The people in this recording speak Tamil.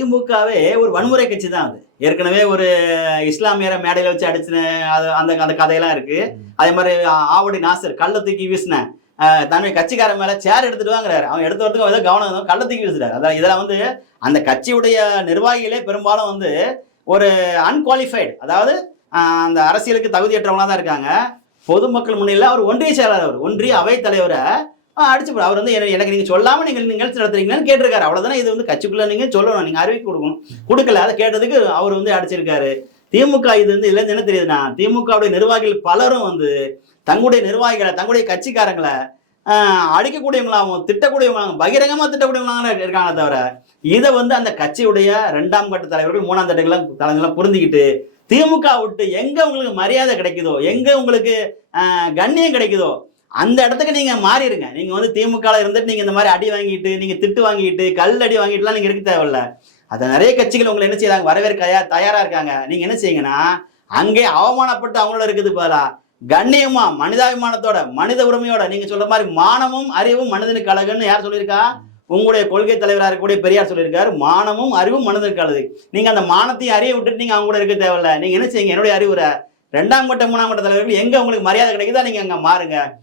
திமுகவே ஒரு வன்முறை கட்சி தான் அது. ஏற்கனவே ஒரு இஸ்லாமியரை மேடையில் வச்சு அடிச்சின அது அந்த அந்த கதையெல்லாம் இருக்கு. அதே மாதிரி ஆவடி நாசர் கள்ள தூக்கி வீசினேன் தன்னுடைய கட்சிக்காரன் மேல சேர் எடுத்துட்டு வாங்குறாரு. அவன் எடுத்து வரதுக்கு ஏதோ கவனம் ஏதோ கள்ள தூக்கி வீசுறாரு. அதான் இதெல்லாம் வந்து அந்த கட்சியுடைய நிர்வாகிகளே பெரும்பாலும் வந்து ஒரு அன்குவாலிஃபைடு அதாவது அந்த அரசியலுக்கு தகுதியற்றவங்களா தான் இருக்காங்க. பொதுமக்கள் முன்னிலையில் அவர் ஒன்றிய செயலாளர் அவர். ஒன்றிய அவைத்தலைவரை அடிச்சு போடு. அவர் வந்து எனக்கு- நீங்கள் நீங்க சொல்லாம நீங்க நிகழ்ச்சி நடத்துறீங்கன்னு கேட்டிருக்காரு. அவ்வளவுதானே இது வந்து கட்சிக்குள்ள நீங்க சொல்லணும் நீங்க அறிவிக்க கொடுக்கணும். கொடுக்கல அதை கேட்டதுக்கு அவர் வந்து அடிச்சிருக்காரு. திமுக இது வந்து இல்லை என்ன தெரியுதுன்னா திமுகவுடைய நிர்வாகிகள் பலரும் வந்து தங்களுடைய நிர்வாகிகளை தங்களுடைய கட்சிக்காரங்களை அடிக்கக்கூடியவங்களாகவும் திட்டக்கூடியவங்களாகவும் பகிரங்கமா திட்டக்கூடியவங்களாக இருக்காங்க தவிர இதை வந்து அந்த கட்சியுடைய ரெண்டாம் கட்ட தலைவர்கள் மூணாம் தட்டங்கள்லாம் தலைவர்கள்லாம் புரிஞ்சுக்கிட்டு திமுக விட்டு எங்க உங்களுக்கு மரியாதை கிடைக்குதோ எங்க உங்களுக்கு கண்ணியம் கிடைக்குதோ அந்த இடத்துக்கு நீங்க மாறிடுங்க நீங்க வந்து திமுக இருந்துட்டு நீங்க இந்த மாதிரி அடி வாங்கிட்டு நீங்க திட்டு வாங்கிட்டு கல் அடி வாங்கிட்டுலாம் நீங்க இருக்க தேவையில்ல. அதை நிறைய கட்சிகள் உங்களை என்ன செய்யறாங்க வரவேற்க தயாராக தயாரா இருக்காங்க. நீங்க என்ன செய்யுங்கன்னா அங்கே அவமானப்பட்டு அவங்களோட இருக்குது பதிலா கண்ணியமா மனிதாபிமானத்தோட மனித உரிமையோட நீங்க சொல்ற மாதிரி மானமும் அறிவும் மனிதனுக்கு அழகுன்னு யார் சொல்லியிருக்கா? உங்களுடைய கொள்கை தலைவராக இருக்கக்கூடிய பெரியார் சொல்லியிருக்காரு. மானமும் அறிவும் மனிதனுக்கு அழகு. நீங்க அந்த மானத்தையும் அறிய விட்டுட்டு நீங்க அவங்க கூட இருக்க தேவையில்ல. நீங்க என்ன செய்யுங்க? என்னுடைய அறிவுரை. ரெண்டாம் கட்ட மூணாம் கட்ட தலைவர்கள் எங்க உங்களுக்கு மரியாதை கிடைக்குதோ நீங்க அங்க மாறுங்க.